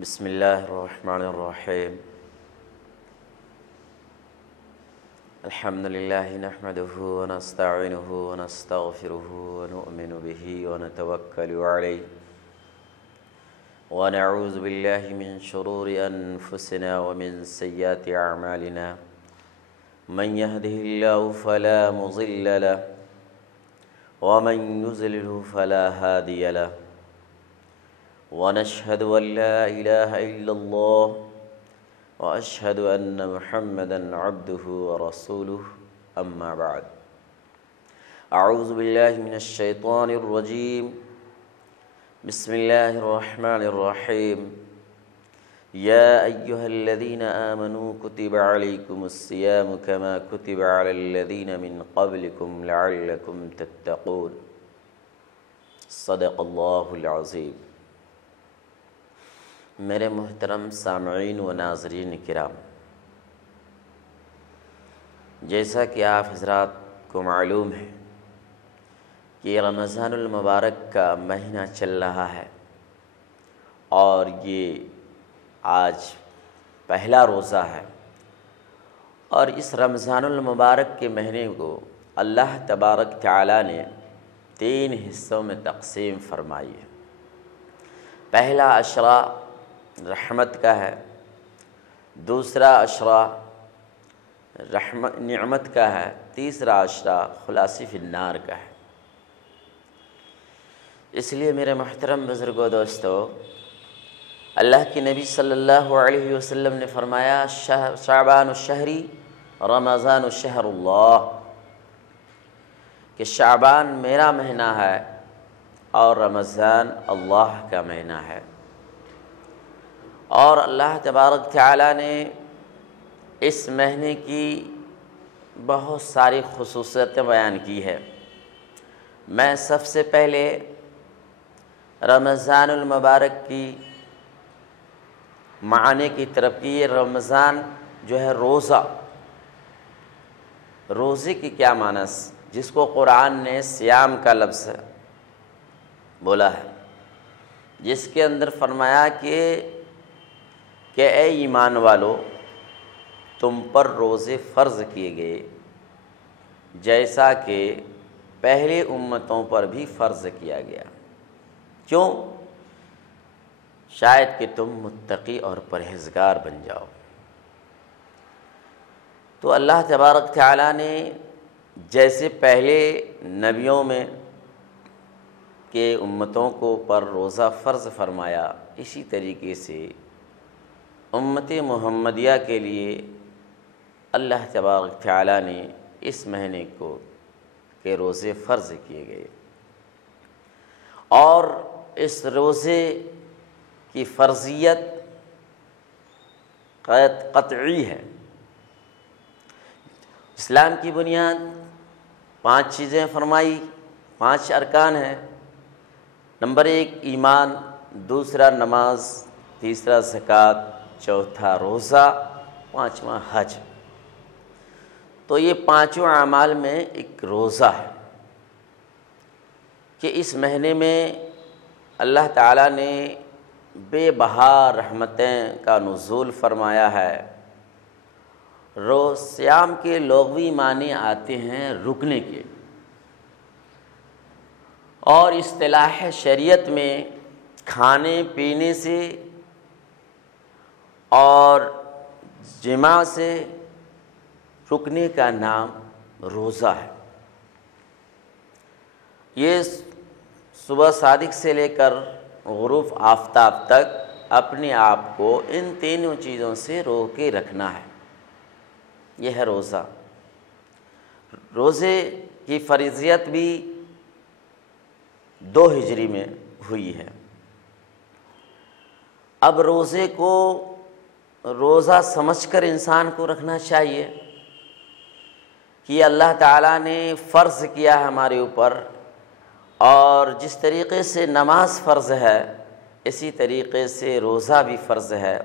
بسم الله الرحمن الرحيم. الحمد لله نحمده ونستعينه ونستغفره ونؤمن به ونتوكل عليه ونعوذ بالله من شرور أنفسنا ومن سيئات أعمالنا. من يهده الله فلا مضل له ومن يضلل فلا هادي له. ونشهد أن لا إله إلا الله وأشهد أن محمدًا عبده ورسوله. أما بعد، أعوذ بالله من الشيطان الرجيم. بسم الله الرحمن الرحيم. يا أيها الذين آمنوا كتب عليكم الصيام كما كتب على الذين من قبلكم لعلكم تتقون. صدق الله العظيم. میرے محترم سامعین و ناظرین کرام، جیسا کہ آپ حضرات کو معلوم ہے کہ رمضان المبارک کا مہینہ چل رہا ہے اور یہ آج پہلا روزہ ہے، اور اس رمضان المبارک کے مہینے کو اللہ تبارک تعالیٰ نے 3 حصوں میں تقسیم فرمائی ہے۔ پہلا عشرہ رحمت کا ہے، دوسرا عشرہ نعمت کا ہے، تیسرا عشرہ خلاصی فی النار کا ہے۔ اس لیے میرے محترم بزرگوں دوستو، اللہ کے نبی صلی اللہ علیہ وسلم نے فرمایا شعبان الشہری رمضان الشہر اللہ، کہ شعبان میرا مہینہ ہے اور رمضان اللہ کا مہینہ ہے۔ اور اللہ تبارک تعالیٰ نے اس مہینے کی بہت ساری خصوصیتیں بیان کی ہے۔ میں سب سے پہلے رمضان المبارک کی معنی کی طرف کی۔ یہ رمضان جو ہے روزہ، روزے کی کیا معنی، جس کو قرآن نے صیام کا لفظ بولا ہے، جس کے اندر فرمایا کہ اے ایمان والو، تم پر روزے فرض کیے گئے جیسا کہ پہلے امتوں پر بھی فرض کیا گیا۔ کیوں؟ شاید کہ تم متقی اور پرہیزگار بن جاؤ۔ تو اللہ تبارک تعالیٰ نے جیسے پہلے نبیوں میں کہ امتوں کو پر روزہ فرض فرمایا، اسی طریقے سے امت محمدیہ کے لیے اللہ تبارک تعالیٰ نے اس مہینے کو کے روزے فرض کیے گئے، اور اس روزے کی فرضیت قطعی ہے۔ اسلام کی بنیاد 5 چیزیں فرمائی، 5 ارکان ہیں۔ نمبر 1 ایمان، دوسرا نماز، تیسرا زکوٰۃ، چوتھا روزہ، 5واں حج۔ تو یہ 5 اعمال میں ایک روزہ ہے کہ اس مہینے میں اللہ تعالیٰ نے بے بہا رحمتیں کا نزول فرمایا ہے۔ صیام کے لغوی معنی آتے ہیں رکنے کے، اور اصطلاح شریعت میں کھانے پینے سے اور جماع سے رکنے کا نام روزہ ہے۔ یہ صبح صادق سے لے کر غروب آفتاب تک اپنے آپ کو ان 3 چیزوں سے روک کے رکھنا ہے، یہ ہے روزہ۔ روزے کی فرضیت بھی 2 ہجری میں ہوئی ہے۔ اب روزے کو روزہ سمجھ کر انسان کو رکھنا چاہیے کہ اللہ تعالیٰ نے فرض کیا ہے ہمارے اوپر، اور جس طریقے سے نماز فرض ہے اسی طریقے سے روزہ بھی فرض ہے،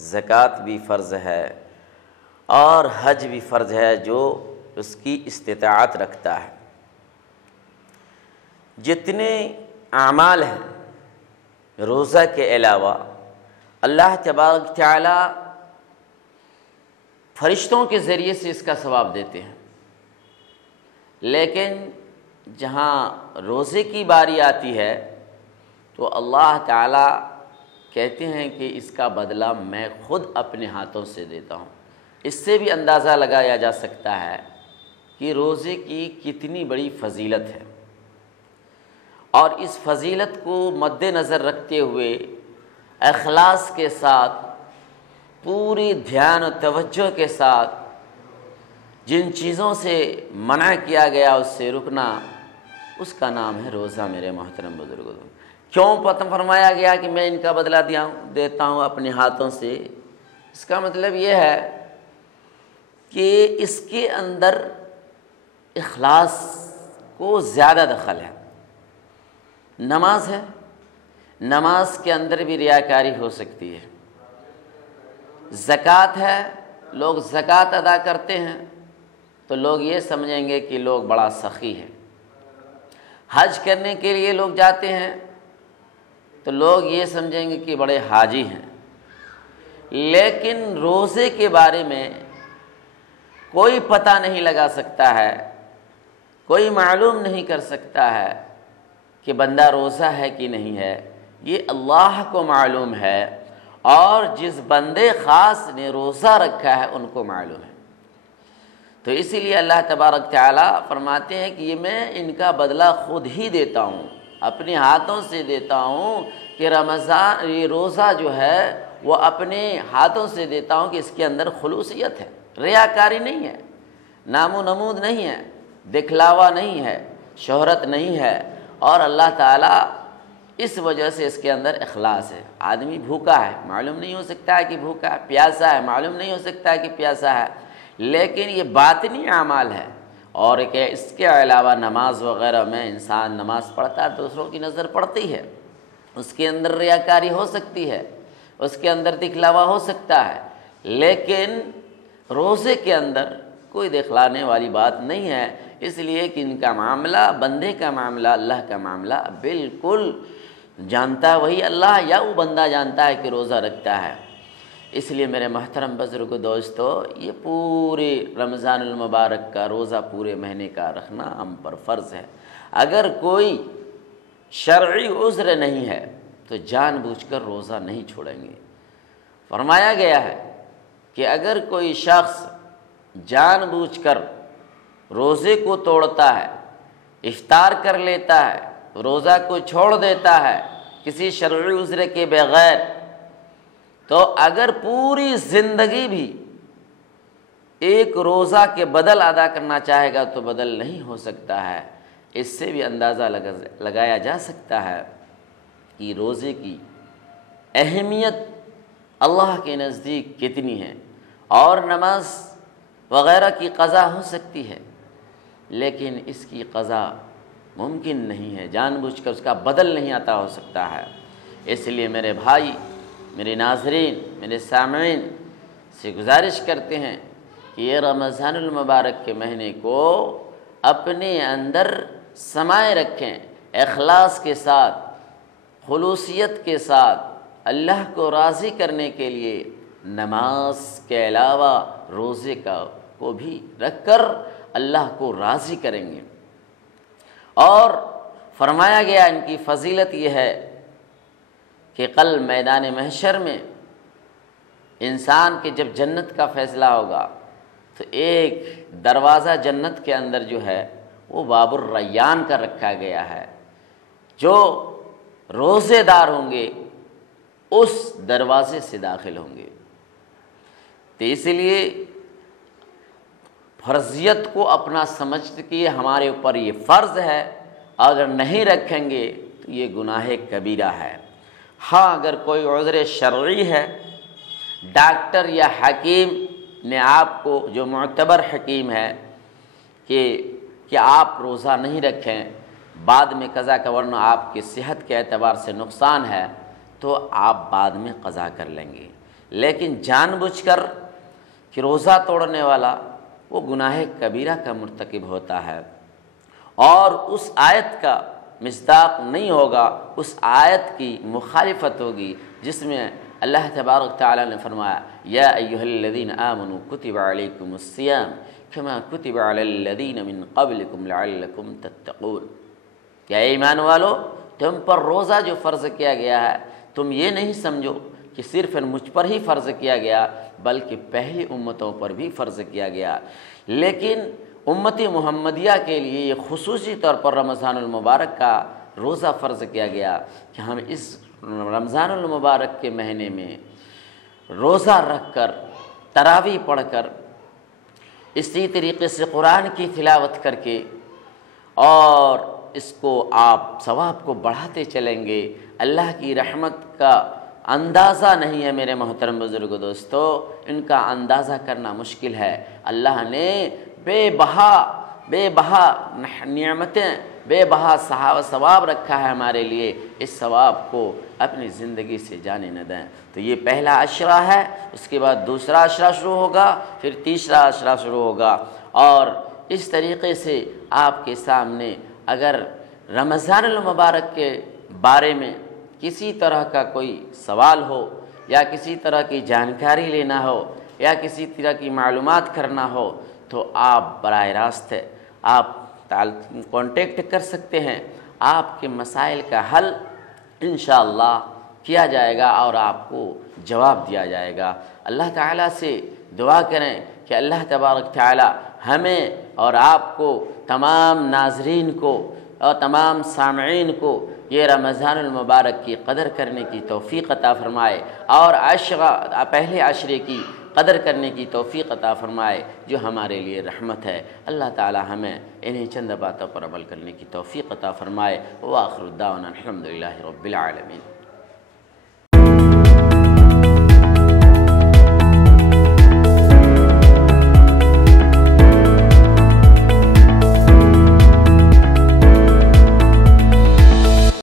زکوٰۃ بھی فرض ہے، اور حج بھی فرض ہے جو اس کی استطاعت رکھتا ہے۔ جتنے اعمال ہیں روزہ کے علاوہ اللہ تبارک تعالی فرشتوں کے ذریعے سے اس کا ثواب دیتے ہیں، لیکن جہاں روزے کی باری آتی ہے تو اللہ تعالی کہتے ہیں کہ اس کا بدلہ میں خود اپنے ہاتھوں سے دیتا ہوں۔ اس سے بھی اندازہ لگایا جا سکتا ہے کہ روزے کی کتنی بڑی فضیلت ہے، اور اس فضیلت کو مد نظر رکھتے ہوئے اخلاص کے ساتھ، پوری دھیان و توجہ کے ساتھ جن چیزوں سے منع کیا گیا اس سے رکنا، اس کا نام ہے روزہ۔ میرے محترم بزرگوں، کیوں فرمایا گیا کہ میں ان کا بدلہ دیتا ہوں اپنے ہاتھوں سے؟ اس کا مطلب یہ ہے کہ اس کے اندر اخلاص کو زیادہ دخل ہے۔ نماز ہے، نماز کے اندر بھی ریاکاری ہو سکتی ہے۔ زکوٰۃ ہے، لوگ زکوٰۃ ادا کرتے ہیں تو لوگ یہ سمجھیں گے کہ لوگ بڑا سخی ہے۔ حج کرنے کے لیے لوگ جاتے ہیں تو لوگ یہ سمجھیں گے کہ بڑے حاجی ہیں، لیکن روزے کے بارے میں کوئی پتہ نہیں لگا سکتا ہے، کوئی معلوم نہیں کر سکتا ہے کہ بندہ روزہ ہے کہ نہیں ہے۔ یہ اللہ کو معلوم ہے، اور جس بندے خاص نے روزہ رکھا ہے ان کو معلوم ہے۔ تو اسی لیے اللہ تبارک تعالیٰ فرماتے ہیں کہ یہ میں ان کا بدلہ خود ہی دیتا ہوں، اپنے ہاتھوں سے دیتا ہوں، کہ رمضان یہ روزہ جو ہے وہ اپنے ہاتھوں سے دیتا ہوں کہ اس کے اندر خلوصیت ہے، ریاکاری نہیں ہے، نام و نمود نہیں ہے، دکھلاوا نہیں ہے، شہرت نہیں ہے، اور اللہ تعالیٰ اس وجہ سے اس کے اندر اخلاص ہے۔ آدمی بھوکا ہے، معلوم نہیں ہو سکتا ہے کہ بھوکا ہے، پیاسا ہے، معلوم نہیں ہو سکتا ہے کہ پیاسا ہے، لیکن یہ باطنی اعمال ہے۔ اور کہ اس کے علاوہ نماز وغیرہ میں انسان نماز پڑھتا ہے، دوسروں کی نظر پڑتی ہے، اس کے اندر ریاکاری ہو سکتی ہے، اس کے اندر دکھلاوا ہو سکتا ہے، لیکن روزے کے اندر کوئی دکھلانے والی بات نہیں ہے، اس لیے کہ ان کا معاملہ، بندے کا معاملہ، اللہ کا معاملہ بالکل جانتا وہی اللہ، یا وہ بندہ جانتا ہے کہ روزہ رکھتا ہے۔ اس لیے میرے محترم بزرگ دوستو، یہ پورے رمضان المبارک کا روزہ پورے مہینے کا رکھنا ہم پر فرض ہے۔ اگر کوئی شرعی عذر نہیں ہے تو جان بوجھ کر روزہ نہیں چھوڑیں گے۔ فرمایا گیا ہے کہ اگر کوئی شخص جان بوجھ کر روزے کو توڑتا ہے، افطار کر لیتا ہے، روزہ کو چھوڑ دیتا ہے کسی شرعی عذر کے بغیر، تو اگر پوری زندگی بھی ایک روزہ کے بدل ادا کرنا چاہے گا تو بدل نہیں ہو سکتا ہے۔ اس سے بھی اندازہ لگایا جا سکتا ہے کہ روزے کی اہمیت اللہ کے نزدیک کتنی ہے۔ اور نماز وغیرہ کی قضا ہو سکتی ہے، لیکن اس کی قضا ممکن نہیں ہے، جان بوجھ کر اس کا بدل نہیں عطا ہو سکتا ہے۔ اس لیے میرے بھائی، میرے ناظرین، میرے سامعین سے گزارش کرتے ہیں کہ یہ رمضان المبارک کے مہینے کو اپنے اندر سمائے رکھیں، اخلاص کے ساتھ، خلوصیت کے ساتھ، اللہ کو راضی کرنے کے لیے نماز کے علاوہ روزے کو بھی رکھ کر اللہ کو راضی کریں گے۔ اور فرمایا گیا ان کی فضیلت یہ ہے کہ کل میدان محشر میں انسان کے جب جنت کا فیصلہ ہوگا تو ایک دروازہ جنت کے اندر جو ہے وہ باب الریان کا رکھا گیا ہے، جو روزے دار ہوں گے اس دروازے سے داخل ہوں گے۔ تو اس لیے فرضیت کو اپنا سمجھتے کہ ہمارے اوپر یہ فرض ہے، اگر نہیں رکھیں گے تو یہ گناہ کبیرہ ہے۔ ہاں اگر کوئی عذر شرعی ہے، ڈاکٹر یا حکیم نے آپ کو، جو معتبر حکیم ہے، کہ آپ روزہ نہیں رکھیں، بعد میں قضا کا، ورنہ آپ کی صحت کے اعتبار سے نقصان ہے، تو آپ بعد میں قضا کر لیں گے۔ لیکن جان بوجھ کر کہ روزہ توڑنے والا وہ گناہ کبیرہ کا مرتکب ہوتا ہے، اور اس آیت کا مصداق نہیں ہوگا، اس آیت کی مخالفت ہوگی جس میں اللہ تبارک تعالیٰ نے فرمایا یا ایھا الذین آمنوا کتب علیکم الصیام کما کتب علی الذین من قبلکم لعلکم تتقون، کیا ایمان والو تم پر روزہ جو فرض کیا گیا ہے تم یہ نہیں سمجھو کہ صرف مجھ پر ہی فرض کیا گیا بلکہ پہلی امتوں پر بھی فرض کیا گیا، لیکن امت محمدیہ کے لیے یہ خصوصی طور پر رمضان المبارک کا روزہ فرض کیا گیا کہ ہم اس رمضان المبارک کے مہینے میں روزہ رکھ کر، تراویح پڑھ کر، اسی طریقے سے قرآن کی تلاوت کر کے اور اس کو آپ ثواب کو بڑھاتے چلیں گے۔ اللہ کی رحمت کا اندازہ نہیں ہے میرے محترم بزرگ دوستو، ان کا اندازہ کرنا مشکل ہے۔ اللہ نے بے بہا نعمتیں، بے بہا ثواب رکھا ہے ہمارے لیے، اس ثواب کو اپنی زندگی سے جانے نہ دیں۔ تو یہ پہلا عشرہ ہے، اس کے بعد دوسرا عشرہ شروع ہوگا، پھر تیسرا عشرہ شروع ہوگا، اور اس طریقے سے آپ کے سامنے اگر رمضان المبارک کے بارے میں کسی طرح کا کوئی سوال ہو یا کسی طرح کی جانکاری لینا ہو یا کسی طرح کی معلومات کرنا ہو تو آپ براہ راست آپ کانٹیکٹ کر سکتے ہیں۔ آپ کے مسائل کا حل انشاءاللہ کیا جائے گا اور آپ کو جواب دیا جائے گا۔ اللہ تعالیٰ سے دعا کریں کہ اللہ تبارک تعالیٰ ہمیں اور آپ کو، تمام ناظرین کو اور تمام سامعین کو یہ رمضان المبارک کی قدر کرنے کی توفیق عطا فرمائے اور پہلے عشرے کی قدر کرنے کی توفیق عطا فرمائے جو ہمارے لیے رحمت ہے۔ اللہ تعالی ہمیں انہیں چند باتوں پر عمل کرنے کی توفیق عطا فرمائے۔ وآخر الدعوانا الحمدللہ رب العالمین۔